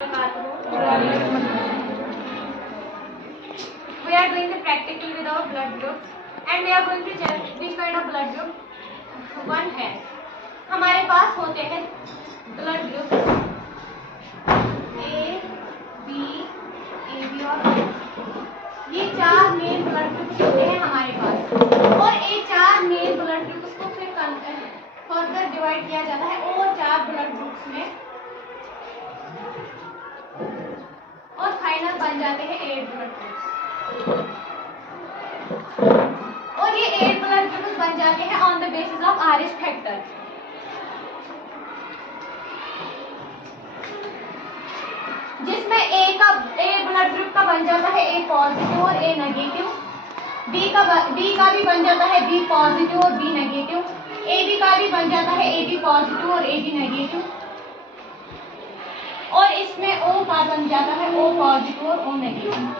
We are doing the practical with our blood groups and we are going to check which kind of blood group one has. हमारे पास होते हैं blood groups A, B, AB और O. ये चार main blood groups होते हैं हमारे पास और ये चार मेन ब्लड ग्रुप्स को फिर फर्दर डिवाइड किया जाता है और चार ब्लड ग्रुप्स में और फाइनल बन जाते हैं 8 ब्लड ग्रुप्स और ये 8 ब्लड ग्रुप्स बन जाते हैं on the basis of RH factor. जिसमें ए ब्लड ग्रुप का बन जाता है ए पॉजिटिव और ए नेगेटिव, बी का भी बन जाता है बी पॉजिटिव और बी नेगेटिव, ए बी का भी बन जाता है ए बी पॉजिटिव और ए बी नेगेटिव और इसमें ओ का बन जाता है ओ पॉजिटिव और ओ नेगेटिव।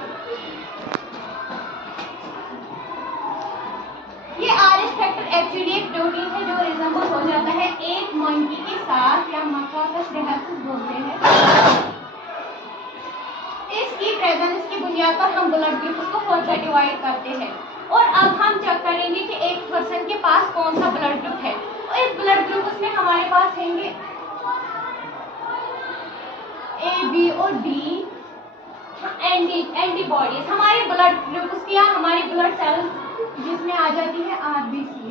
ये आरएच फैक्टर एक्चुअली एक प्रोटीन है जो रिजेंबल हो जाता है एक मंकी के साथ या मकाकस डेहसिस बोलते हैं। इसकी प्रेजेंस की बुनियाद पर हम ब्लड ग्रुप्स को फर्दर डिवाइड करते हैं और अब हम चेक करेंगे कि एक पर्सन के पास कौन सा ब्लड ग्रुप है और इस ब्लड ग्रुप में हमारे पास होंगे ए बी और डी एंटीबॉडीज। हमारे ब्लड ग्रुप्स या हमारी ब्लड सेल्स जिसमें आ जाती है आरबीसी,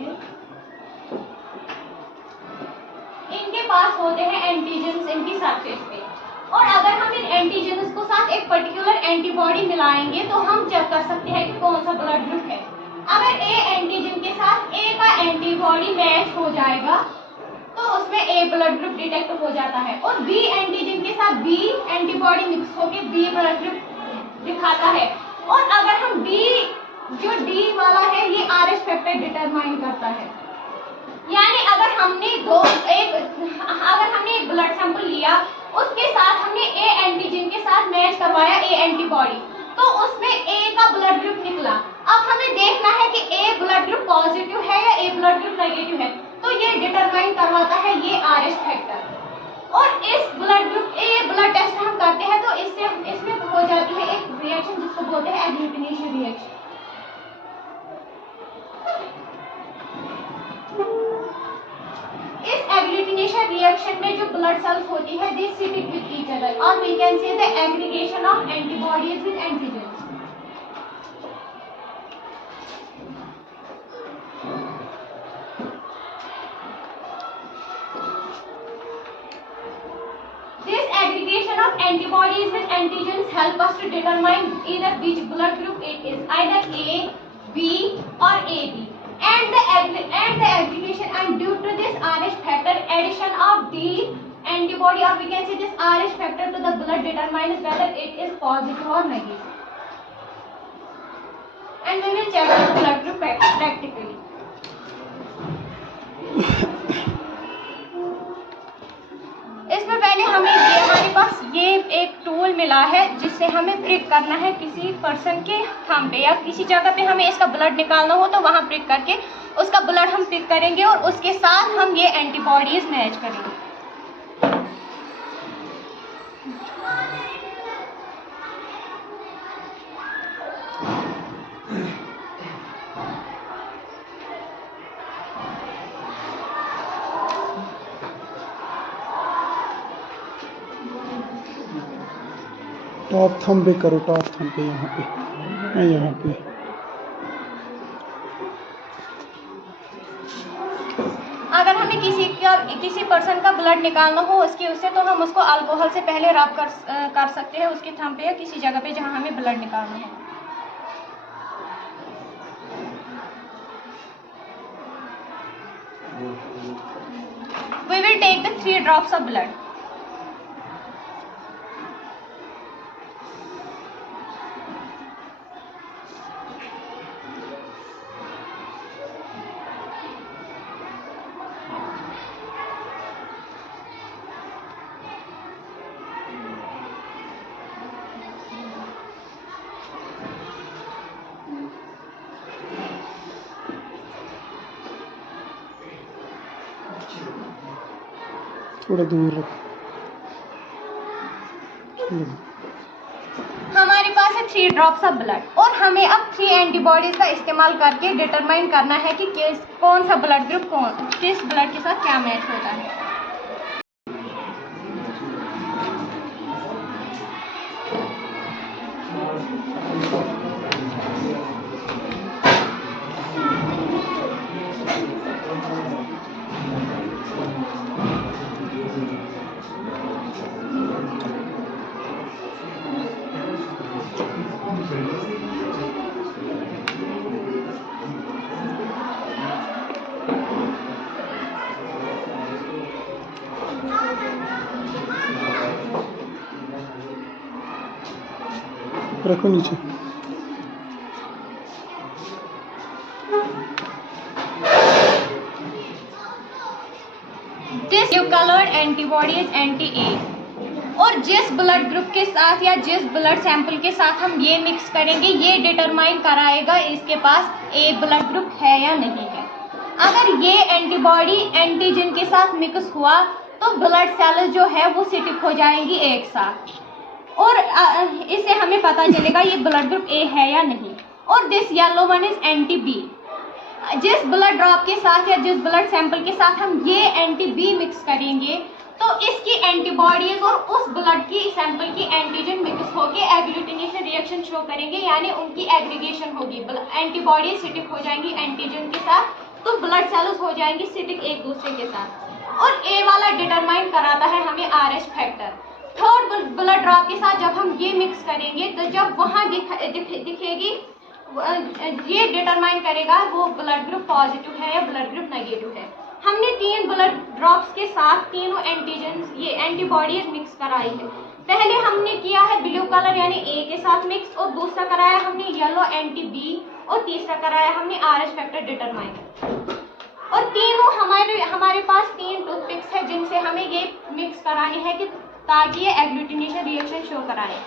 इनके पास होते हैं एंटीजन्स इनकी सरफेस पे और अगर हम इन एंटीजन्स को साथ एक पर्टिकुलर एंटीबॉडी मिलाएंगे तो हम चेक कर सकते हैं कि कौन सा ब्लड ग्रुप है। अगर ए एंटीजन के साथ ए का एंटीबॉडी मैच हो जाएगा तो उसमें ए ब्लड ग्रुप डिटेक्ट हो जाता है और बी एंटीजन के साथ बी एंटीबॉडी मिक्स होकर बी ब्लड ग्रुप दिखाता है और अगर हम जो डी वाला है ये आरएच फैक्टर डिटरमाइन करता है। यानी अगर हमने एक ब्लड सैंपल लिया उसके साथ हमने ए एंटीजन के साथ मैच करवाया ए एंटीबॉडी तो उसमें ए का ब्लड ग्रुप निकला। अब हमें देखना है कि ए ब्लड ग्रुप पॉजिटिव है या ए ब्लड ग्रुप नेगेटिव है तो ये डिटरमाइन करवाता है ये आरएच फैक्टर। और इस blood group A blood test हम करते हैं तो इसमें हो जाती है एक रिएक्शन जिसको बोलते हैं एग्लूटिनेशन रिएक्शन। इस एग्लूटिनेशन रिएक्शन में जो ब्लड सेल्स होती है they sit with each other और we can say the aggregation of antibodies with antigens. This aggregation of antibodies with antigens help us to determine either which blood group it is, either A, B or AB. And the aggregation and due to this RH factor addition of D antibody or we can say this RH factor to the blood determines whether it is positive or negative. And we will check the blood group practically. इसमें पहले हमारे पास ये एक tool मिला है जिससे हमें prick करना है किसी पर्सन के थंब पे या किसी जगह पे हमें इसका ब्लड निकालना हो तो वहाँ प्रिक करके उसका ब्लड हम प्रिक करेंगे और उसके साथ हम ये एंटीबॉडीज मैच करेंगे। टॉप थंब पे करो, टॉप थंब पे यहाँ पे अगर हमें किसी पर्सन का ब्लड निकालना हो उससे तो हम उसको अल्कोहल से पहले रब कर सकते हैं उसके थंब पे या किसी जगह पे जहाँ हमें ब्लड निकालना हो। We will take the 3 drops of blood. थोड़ा दूर रखो। हमारे पास है 3 ड्रॉप्स ऑफ ब्लड और हमें अब 3 एंटीबॉडीज का इस्तेमाल करके डिटरमाइन करना है कि कौन सा ब्लड ग्रुप किस ब्लड के साथ क्या मैच होता है। रखो नीचे। This coloured antibody is anti A. और जिस ब्लड ग्रुप के साथ या जिस ब्लड सैंपल के साथ हम ये मिक्स करेंगे ये डिटरमाइन कराएगा इसके पास ए ब्लड ग्रुप है या नहीं है। अगर ये एंटीबॉडी एंटीजन के साथ मिक्स हुआ तो ब्लड सेल्स जो है वो स्टिक हो जाएंगी एक साथ और इससे हमें पता चलेगा ये ब्लड ग्रुप ए है या नहीं। और this yellow one is anti B. जिस ब्लड ड्रॉप के साथ या जिस ब्लड सैंपल के साथ हम ये एंटी बी मिक्स करेंगे तो इसकी एंटीबॉडीज और उस ब्लड की सैंपल की एंटीजन मिक्स होकर एग्लूटिनेशन रिएक्शन शो करेंगे, यानी उनकी एग्रीगेशन होगी। एंटीबॉडीज स्टिक हो जाएंगी एंटीजन के साथ तो ब्लड सेल्स हो जाएंगी स्टिक एक दूसरे के साथ। और ए वाला डिटरमाइन कराता है हमें RH factor. Third blood drop के साथ जब हम ये मिक्स करेंगे तो जब वहाँ दिखेगी ये डिटरमाइन करेगा वो ब्लड ग्रुप पॉजिटिव है या ब्लड ग्रुप नेगेटिव है। हमने 3 ब्लड ड्रॉप्स के साथ तीनों एंटीजन ये एंटीबॉडीज मिक्स कराई है। पहले हमने किया है ब्लू कलर यानी ए के साथ मिक्स और दूसरा कराया हमने येलो एंटी बी और तीसरा कराया हमने आरएच फैक्टर डिटरमाइन। और तीनों हमारे पास 3 टूथपिक्स है जिनसे हमें ये मिक्स करानी है कि ताकि ये एग्लूटिनेशन रिएक्शन शो कराए।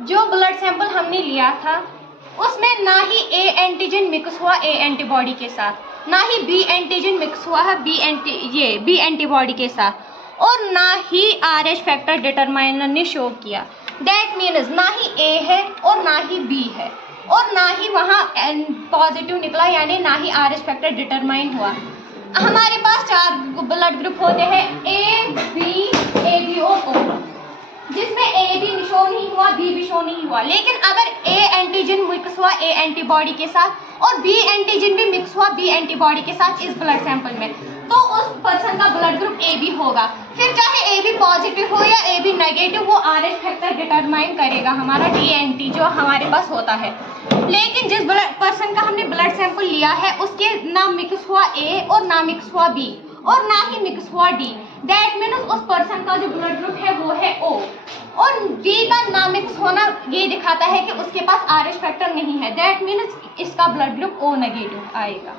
जो ब्लड सैंपल हमने लिया था उसमें ना ही ए एंटीजन मिक्स हुआ ए एंटीबॉडी के साथ, ना ही बी एंटीजन मिक्स हुआ है बी एंटीबॉडी के साथ, और ना ही आरएच फैक्टर डिटरमाइनर ने शो किया। दैट मीन्स ना ही ए है और ना ही बी है और ना ही वहाँ पॉजिटिव निकला यानी ना ही आरएच फैक्टर डिटरमाइन हुआ। हमारे पास 4 ब्लड ग्रुप होते हैं ए बी और ओ, जिसमें ए भी शो नहीं हुआ बी भी शो नहीं हुआ। लेकिन अगर ए एंटीजन मिक्स हुआ ए एंटीबॉडी के साथ और बी एंटीजन भी मिक्स हुआ बी एंटीबॉडी के साथ इस ब्लड सैंपल में तो उस पर्सन का ब्लड ग्रुप ए बी होगा। फिर चाहे ए बी पॉजिटिव हो या ए बी नेगेटिव, वो आरएच फैक्टर डिटरमाइन करेगा हमारा डीएनटी जो हमारे पास होता है। लेकिन जिस पर्सन का हमने ब्लड सैंपल लिया है उसके ना मिक्स हुआ ए और ना मिक्स हुआ बी और ना ही मिक्स हुआ डी। दैट मीन्स उस पर्सन का जो ब्लड ग्रुप है वो है ओ, और डी का ना मिक्स होना ये दिखाता है कि उसके पास आरएच फैक्टर नहीं है। दैट मीन्स इसका ब्लड ग्रुप ओ नेगेटिव आएगा।